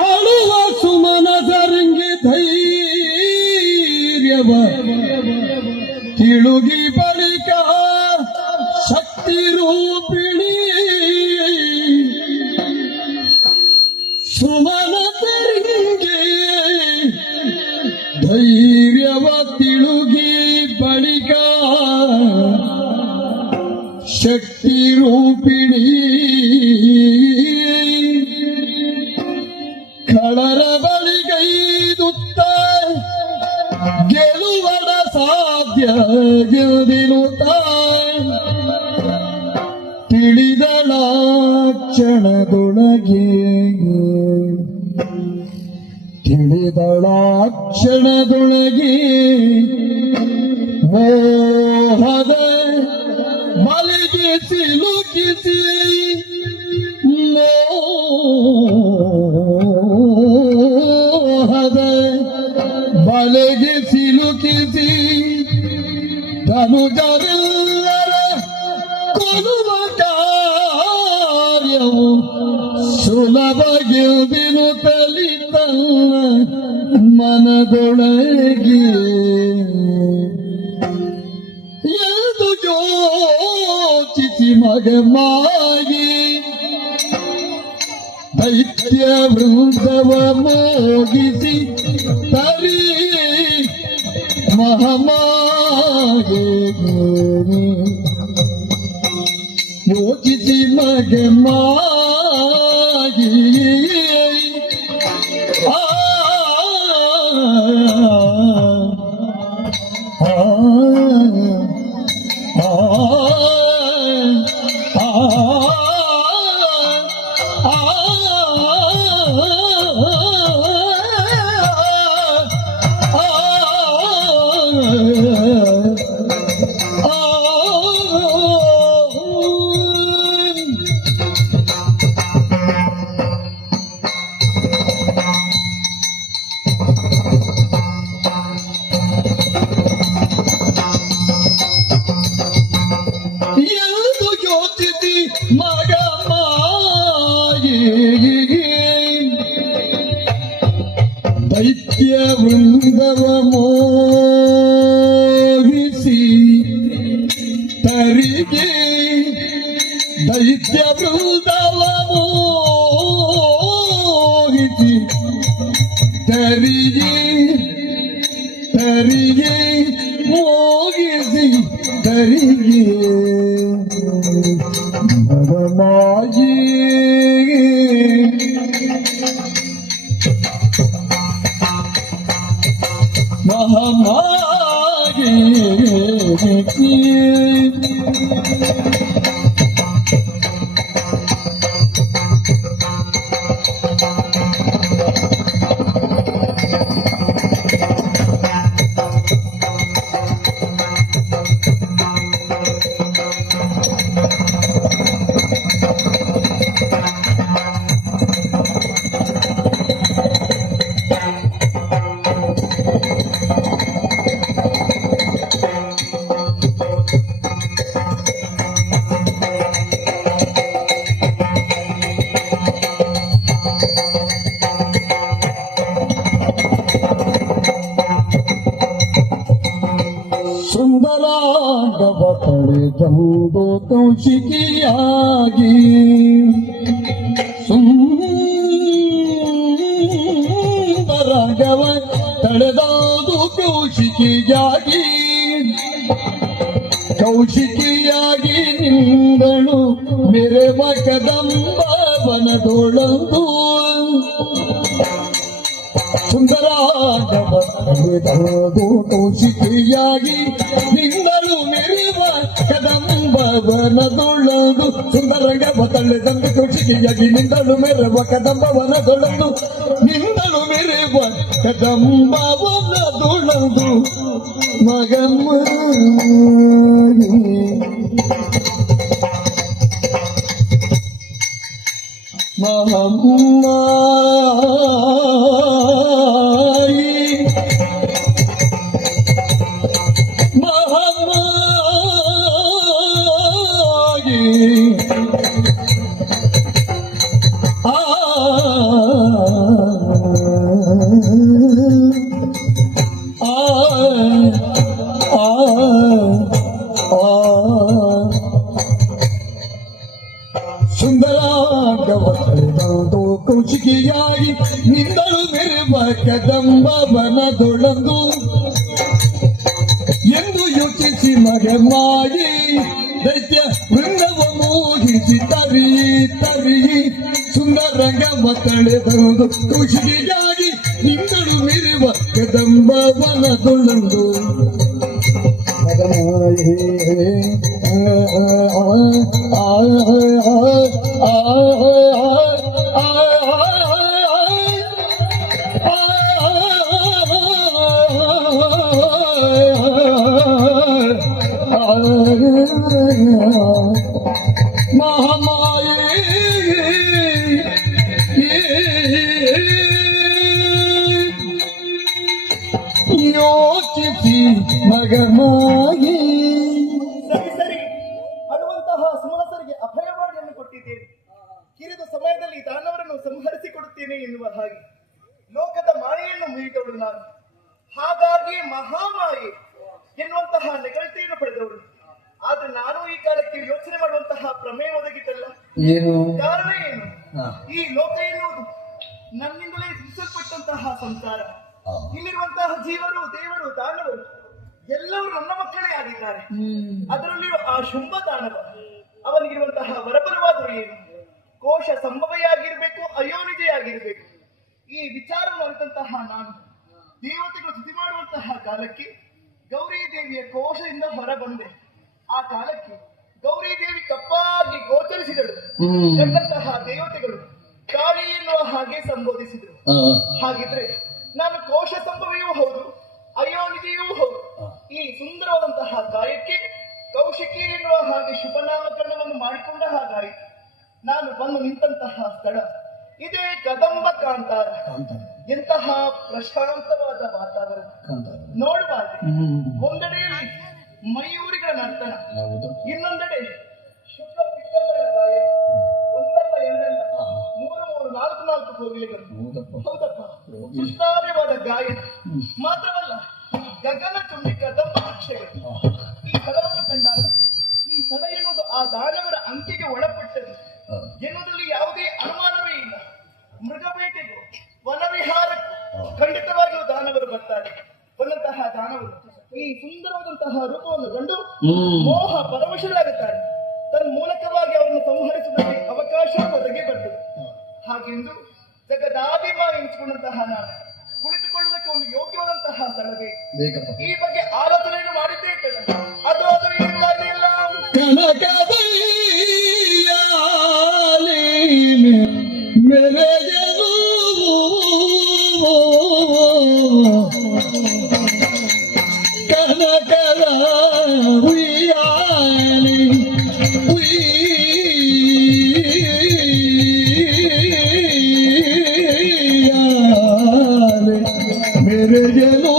ಆಳುವ ಸುಮನಸರಂಗೆ ಧೈರ್ಯವ ತಿಳುಗಿ ಬಳಿಕ ಶಕ್ತಿ ರೂಪಿಣಿ ಸುಮನಸರಂಗೆ ಧೈರ್ಯವ ತಿಳುಗಿ ಬಳಿಕ ಶಕ್ತಿ ರೂಪಿಣಿ ಕಳರ ಬಳಿಗೈದುತ್ತ ಗೆಲುವಡ ಸಾಧ್ಯ ಗೆದಿರುತ್ತ ತಿಳಿದಳ ಕ್ಷಣದೊಳಗೆ ಮೋಹದ ಮಲಿಗೆ ಸಿಲುಕಿಸಿ ಮೋಹದ ಬಲೆಗೆ ಸಿಲುಕಿಸಿ ಧನುಜರೆಲ್ಲರ ಕೊಲ್ಲುವ ಕಾರ್ಯವು ಸುಲಭ ಗೆದಿರು ಕಲಿತಲ್ಲ ಮನದೊಳಗೆ ಎಂದು ಯೋಚಿಸಿ ಮಗಮಾಗಿ ದೈತ್ಯ ವೃಂದವ ಮೋಗಿಸಿ ತರಿ ಮಹಮಾಗೆ ಯೋಚಿಸಿ ಮಗಮಾಗಿ ಎಂದು ಯೋಚಿಸಿ ಮಗಮಾಗಿ ದೈತ್ಯ ವೃಂದವ ಮೋಹಿಸಿ ತರಿಗೆ ದೈತ್ಯ ವೃಂದವ ಮೋಹಿಸಿ ತರಿಗೆ ಮೋಗಿಸಿ ತರಿಗೆ ಮಗಮಾಗಿ ಮಹಮಾಗಿ ಸುಂದರಾಂಗವ ತಳೆದಂದು ಕೌಶಿಕಿಯಾಗಿ ಸುಂದರಾಂಗವ ತಳೆದಂದು ಕೌಶಿಕಿಯಾಗಿ ಕೌಶಿಕಿಯಾಗಿ ನಿಂದಳು ಮೆರೆವ ಕದಂಬ ವನದೊಳಂದು ಸುಂದರಾಂಗವ ತಳೆದಂದು ಕೌಶಿಕಿಯಾಗಿ ನಿಂದಳು ಮೆರೆವ ಕದಂಬ ವನದೊಳಂದು ಸುಂದರಂಗವ ತಳೆದಂದು ಕೌಶಿಕಿಯಾಗಿ ನಿಂದಳು ಮೆರೆವ ಕದಂಬ ವನದೊಳಂದು ನಿಂದಳು ಮೆರೆವ ಕದಂಬ ವನದೊಳಂದು ಮಗಮಾಗಿ ಮಹಮ್ಮಾಯಿ ಮಹಮ್ಮಾಯಿ ತಳೆದಂದು ಕೌಶಿಕಿಯಾಗಿ ನಿಂದಳು ಮೆರುವ ಕದಂಬ ವನದೊಳಂದು ಎಂದು ಯೋಚಿಸಿ ಮಗಮಾಗಿ ದೈತ್ಯ ವೃಂದವ ಮೋಹಿಸಿ ತರಿ ತರಿ ಸುಂದರಂಗವ ತಳೆದಂದು ಕೌಶಿಕಿಯಾಗಿ ನಿಂದಳು ಮೆರುವ ಕದಂಬ ವನದೊಳಂದು ಯೋಚಿಸಿ ಮಗಮಾಗಿ ಸರಿ ಸರಿ ಅಳುವಂತಹ ಸುಮನಸರಿಗೆ ಅಭಯವಾಣಿಯನ್ನು ಕೊಟ್ಟಿದ್ದೇನೆ. ಕಿರಿದ ಸಮಯದಲ್ಲಿ ದಾನವರನ್ನು ಸಂಹರಿಸಿಕೊಡುತ್ತೇನೆ ಎನ್ನುವ ಹಾಗೆ ಲೋಕದ ಮಾಯೆಯನ್ನು ಮೀರಿದವಳು ನಾನು. ಹಾಗಾಗಿ ಮಹಾಮಾಯೆ ಎನ್ನುವಂತಹ ನೆಗಳತೆಯನ್ನು ಪಡೆದವಳು. ಆದ್ರೆ ನಾನು ಈ ಕಾಲಕ್ಕೆ ಯೋಚನೆ ಮಾಡುವಂತಹ ಪ್ರಮೇಯ ಒದಗಿತಲ್ಲ. ಏನು ಕಾರಣ ಏನು? ಈ ಲೋಕ ಎನ್ನುವುದು ನನ್ನಿಂದಲೇ ಸೃಷ್ಟಿಸಲ್ಪಟ್ಟಂತಹ ಸಂಸಾರ. ಇಲ್ಲಿರುವಂತಹ ಜೀವರು, ದೇವರು, ದಾನವರು ಎಲ್ಲರೂ ನನ್ನ ಮಕ್ಕಳೇ ಆಗಿದ್ದಾರೆ. ಅದರಲ್ಲಿಯೂ ಆ ಶುಂಭ ದಾನವ, ಅವನಿಗಿರುವಂತಹ ವರಬಲವಾದರೂ ಏನು? ಕೋಶ ಸಂಭವೆಯಾಗಿರ್ಬೇಕು, ಅಯೋನಿಜೆಯಾಗಿರ್ಬೇಕು. ಈ ವಿಚಾರವನ್ನು ಅರಿತಂತಹ ನಾನು ದೇವತೆಗಳು ಸ್ತುತಿ ಮಾಡುವಂತಹ ಕಾಲಕ್ಕೆ ಗೌರಿ ದೇವಿಯ ಕೋಶದಿಂದ ಹೊರ ಬಂದೆ. ಆ ಕಾಲಕ್ಕೆ ಗೌರಿ ದೇವಿ ಕಪ್ಪಾಗಿ ಗೋಚರಿಸಿದಳು. ಎಂತಹ ದೇವತೆಗಳು ಕಾಳಿ ಎನ್ನುವ ಹಾಗೆ ಸಂಬೋಧಿಸಿದರು. ಹಾಗಿದ್ರೆ ನಾನು ಕೋಶ ಸಂಭವೆಯೂ ಹೌದು, ಅಯೋನಿದೆಯೂ ಹೌದು. ಈ ಸುಂದರವಾದಂತಹ ಕಾಯಕ್ಕೆ ಕೌಶಿಕಿ ಎನ್ನುವ ಹಾಗೆ ಶುಭನಾಮಕರಣವನ್ನು ಮಾಡಿಕೊಂಡ ಹಾಗಾಯಿತು. ನಾನು ಬಂದು ನಿಂತಹ ಸ್ಥಳ ಇದೇ ಕದಂಬ ಕಾಂತಾರ. ಎಂತಹ ಪ್ರಶಾಂತವಾದ ವಾತಾವರಣ ನೋಡಬಾರ್ದು. ಒಂದೆಡೆಯಲ್ಲಿ ಮಯೂರಿಗಳ ನರ್ತನ, ಇನ್ನೊಂದೆಡೆ ಶುಭ ಪಿಕ್ಕಗಳ ಗಾಯ. ಒಂದಲ್ಲ ಎರಡಲ್ಲ, ಮೂರು ನಾಲ್ಕು ಕೋಗಿಲೆಗಳು. ಹೌದಪ್ಪ, ಸುಷ್ಟಾರ್ಯವಾದ ಗಾಯ ಮಾತ್ರವಲ್ಲ, ಗಗನ ತುಂಬಿ ಕದಂಬ ವೃಕ್ಷಗಳು. ಈ ಸ್ಥಳವನ್ನು ಕಂಡಾಗ ಈ ಸ್ಥಳ ಎನ್ನುವುದು ಆ ದಾನವರ ಅಂಕೆಗೆ ಒಳಪಟ್ಟದು ಎನ್ನುವುದರಲ್ಲಿ ಯಾವುದೇ ಅನುಮಾನವೇ ಇಲ್ಲ. ಮೃಗಬೇಟೆಗೂ ವನವಿಹಾರಕ್ಕೂ ಖಂಡಿತವಾಗಿಯೂ ದಾನವರು ಬರ್ತಾರೆ. ಬಂದಂತಹ ದಾನವರು ಈ ಸುಂದರವಾದಂತಹ ರೂಪವನ್ನು ಕಂಡು ಮೋಹ ಪರವಶರಾಗುತ್ತಾರೆ. ತನ್ನ ಮೂಲಕವಾಗಿ ಅವರನ್ನು ಸಂಹರಿಸುವುದಕ್ಕೆ ಅವಕಾಶ ಒದಗಿ ಬರ್ತದೆ. ಹಾಗೆಂದು ಜಗದಾಭಿಮ ಎನಿಸಿಕೊಂಡಂತಹ ನಾನು ಕುಳಿತುಕೊಳ್ಳುವುದಕ್ಕೆ ಒಂದು ಯೋಗ್ಯವಾದಂತಹ ಸ್ಥಳವೇ. ಈ ಬಗ್ಗೆ ಆಲೋಚನೆಯನ್ನು ಮಾಡಿದ್ದೇ ಕಣ. ಅದು ಇಲ್ಲ मेरे ಕನಕದ ಉಯ್ಯಾಲೆ ಉಯ್ಯಾಲೆ मेरे जनू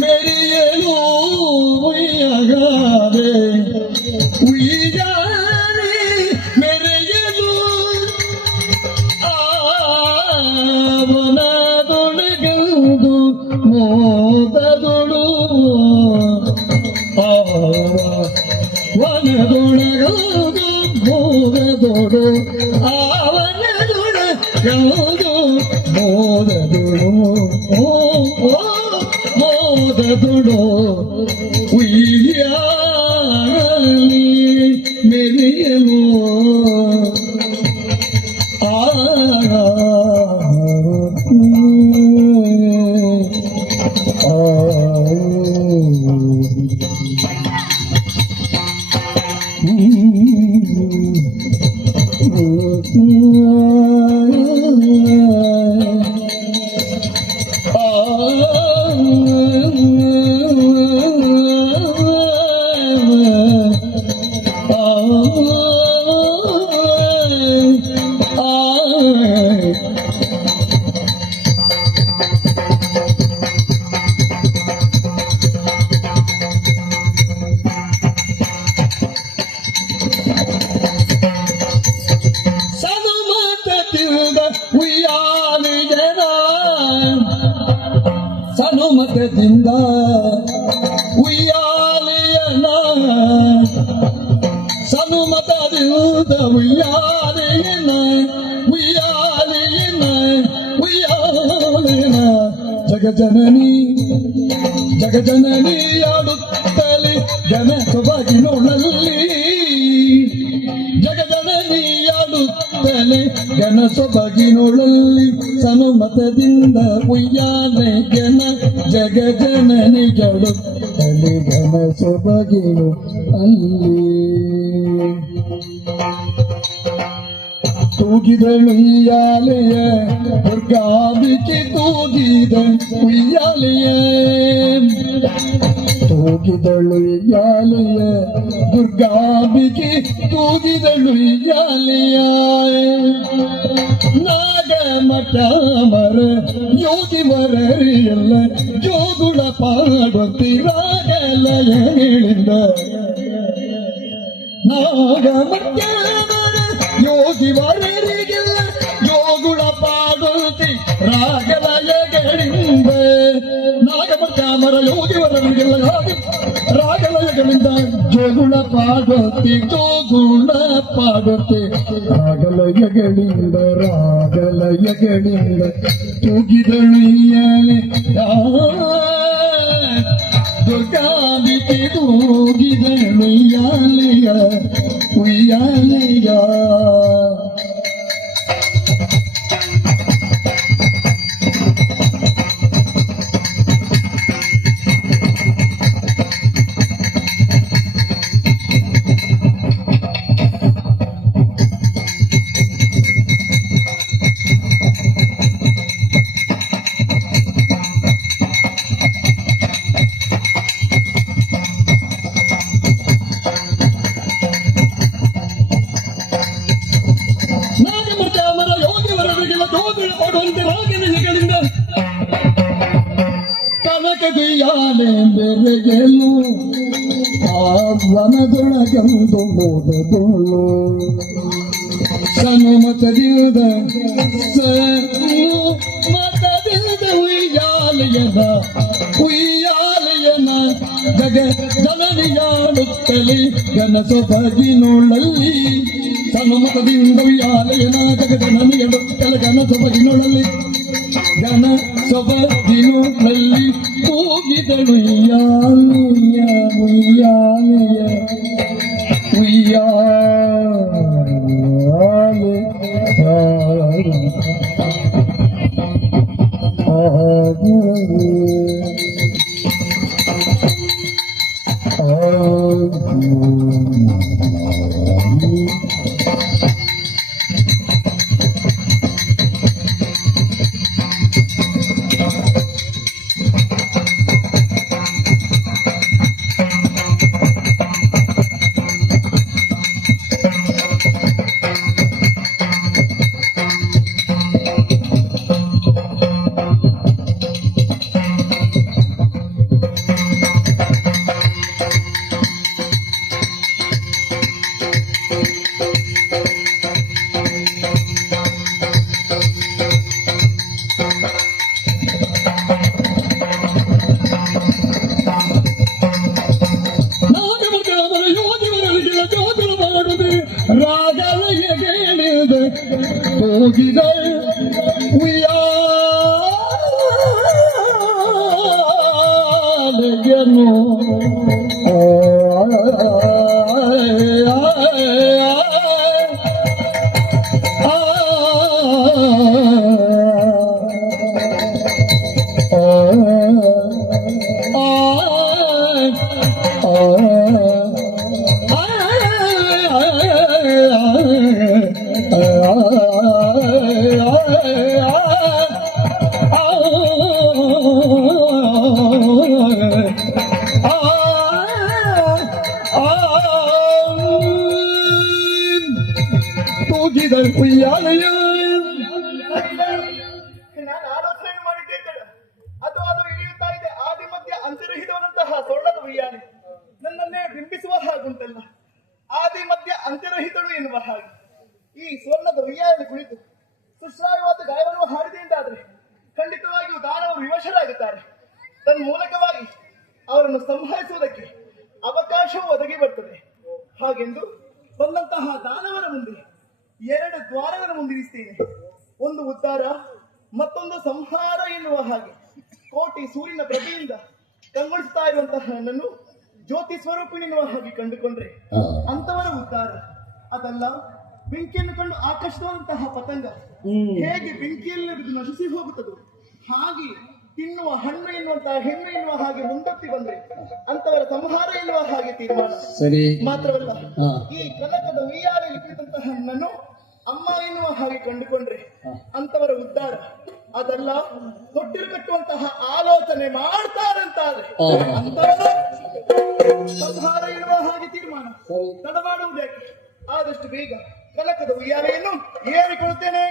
मेरी ये लूगारे उइयारे मेरे ये आवना दोड़गंदु मोददुडु वन दोड़गंदु मोददुडु आवನ दोड़गंदु मोददुडु मोददुडो उइयाली मेरियलो आ ಸನುಮತದಿಂದ ಉಯ್ಯಾಲೆಯನ ಸನುಮತದಿಂದ ಉಯ್ಯಾಲೆಯನ ಉಯ್ಯಾಲೆಯನ ಉಯ್ಯಾಲೆಯನ ಜಗಜನನಿ ಆಡುತ್ತಲೇ ಜನ ಸೊಬಗಿನೊಳಲ್ಲಿ ಜಗಜನನಿಯಾಡುತ್ತಲೇ ಗನ ಸೊಬಗಿನೊಳಲ್ಲಿ ಸನುಮತದಿಂದ ಉಯ್ಯಾಲೆ ಗನ ಜಗಜನನಿಯಾಡುತ್ತಲೇ ಗನ ಸೊಬಗಿನು ಅಲ್ಲಿ ತೂಗಿದಳು ಉಯ್ಯಾಲೆಯ ದುರ್ಗಾಂಬಿಕೆ ತೂಗಿದ ಉಯ್ಯಾಲೆಯ ತೂಗಿದಳು ಉಯ್ಯಾಲೆಯ ದುರ್ಗಾಂಬಿಕೆ ತೂಗಿದಳು ಉಯ್ಯಾಲೆಯ ನಾಗಮಠ ಮರ ಯೋಗಿ ವರರಿಯಲ್ಲ ಜೋಗುಳ ಪಾಡುತ್ತಿ ರಾಗಲಯಗಳಿಂದ ನಾಗಮಠ ಯೋಗಿ ವರರಿಗೆಲ್ಲ ಜೋಗುಳ ಪಾಡುತ್ತಿ ರಾಗಲಯಗಳಿಂದ ನಾಗಮರ ಯೋಗಿ ವರರಿಗೆಲ್ಲ ರಾಗಲಯಗಳಿಂದ ಜೋಗುಳ ಪಾಡುತ್ತಿ ರಾಗಲಯಗಳಿಂದ ತೂಗಿದಳು ದುರ್ಗಾಂಬಿಕೆ ತೂಗಿದಳು ಉಯ್ಯಾಲೆಯ ಕನಕಗುಯ್ಯಾಲೆ ಬೆರೆಗೆಲು ಆ ವನದೊಳಗಂದು ಮೋದದೊಳು ಸನುಮತದಿಂದ ಉಯ್ಯಾಲೆಯನ ಜಗ ಜನನಿಯಾಡುತ್ತಲೇ ಗನ ಸೊಬಗಿನೊಳಲ್ಲಿ ಸನುಮತದಿಂದ ಉಯ್ಯಾಲೆಯನ ಜಗ ಜನನಿಯಾಡುತ್ತಲೇ ಗನ ಸೊಬಗಿನೊಳಲ್ಲಿ ಗನ ಸೊಬಗಿನೊಳಲ್ಲಿ ಕೂಗಿದಳು ಉಯ್ಯಾಲೆಯ ರಾಗಲಯಗಳಿದ ಹೋಗಿದ ಉಯ್ಯಾಲೆಯನು ತೂಗಿದ ಉಯ್ಯಾಲೆಯ ನಾನು ಆಲೋಚನೆ ಮಾಡಿದ್ದೆ ಕಣ. ಅದು ಇಳಿಯುತ್ತಾ ಇದೆ ಆದಿ ಮಧ್ಯ ಅಂತ್ಯರಹಿತವಾದಂತಹ ಸ್ವರ್ಣದ ಉಯ್ಯಾಲೆ ನನ್ನನ್ನೇ ಬಿಂಬಿಸುವ ಹಾಗುಂಟಲ್ಲ. ಆದಿ ಮಧ್ಯ ಅಂತ್ಯರಹಿತಳು ಎನ್ನುವ ಹಾಗೆ ಈ ಸ್ವರ್ಣದ ಉಯ್ಯಾಲೆ ಕುಳಿತು ಸುಶ್ರಾವ್ಯವಾದ ಗಾಯವನ್ನು ಹಾಡಿದೆ ಎಂದಾದ್ರೆ ಖಂಡಿತವಾಗಿಯೂ ದಾನವರು ವಿವಶರಾಗುತ್ತಾರೆ. ತನ್ಮೂಲಕವಾಗಿ ಅವರನ್ನು ಸಂಹರಿಸುವುದಕ್ಕೆ ಅವಕಾಶವೂ ಒದಗಿ ಬರ್ತದೆ. ಹಾಗೆಂದು ಬಂದಂತಹ ದಾನವರ ಮುಂದೆ ಎರಡು ದ್ವಾರವನ್ನು ಮುಂದಿರಿಸ್ತೇನೆ. ಒಂದು ಉದ್ಧಾರ, ಮತ್ತೊಂದು ಸಂಹಾರ ಎನ್ನುವ ಹಾಗೆ ಕೋಟಿ ಸೂರ್ಯನ ಪ್ರಭೆಯಿಂದ ಕಂಗೊಳಿಸ್ತಾ ಇರುವಂತಹ ನನ್ನನ್ನು ಜ್ಯೋತಿ ಸ್ವರೂಪಿಣಿ ಎನ್ನುವ ಹಾಗೆ ಕಂಡುಕೊಂಡ್ರೆ ಅಂತವರ ಉದ್ಧಾರ. ಅದಲ್ಲ, ಬೆಂಕಿಯನ್ನು ಕಂಡು ಆಕರ್ಷಿಸುವಂತಹ ಪತಂಗ ಹೇಗೆ ಬೆಂಕಿಯಲ್ಲಿ ಬಿದ್ದು ನಶಿಸಿ ಹೋಗುತ್ತದೋ ಹಾಗೆ ತಿನ್ನುವ ಹಣ್ಣು ಎನ್ನುವಂತಹ ಹೆಣ್ಣು ಎನ್ನುವ ಹಾಗೆ ಮುಂದತ್ತಿ ಬಂದ್ರೆ ಅಂತವರ ಸಂಹಾರ ಎನ್ನುವ ಹಾಗೆ ತೀರ್ಮಾನ. ಸರಿ. ಮಾತ್ರವಲ್ಲ, ಈ ಕನಕದ ಉಯ್ಯಾಲೆಯಲ್ಲಿ ಕುಳಿತಂತಹ ನನ್ನನ್ನು ಅಮ್ಮ ಎನ್ನುವ ಹಾಗೆ ಕಂಡುಕೊಂಡ್ರೆ ಅಂತವರ ಉದ್ಧಾರ. ಅದಲ್ಲ, ತೊಟ್ಟಿಲು ಕಟ್ಟುವಂತಹ ಆಲೋಚನೆ ಮಾಡ್ತಾರಂತಾದ್ರೆ ಅಂತವರ ಸಂಹಾರ ಎನ್ನುವ ಹಾಗೆ ತೀರ್ಮಾನ. ತಡಮಾಡುವುದಕ್ಕೆ ಆದಷ್ಟು ಬೇಗ ಕನಕದ ಉಯ್ಯಾಲೆಯನ್ನು ಏರಿಕೊಳ್ಳುತ್ತೇನೆ.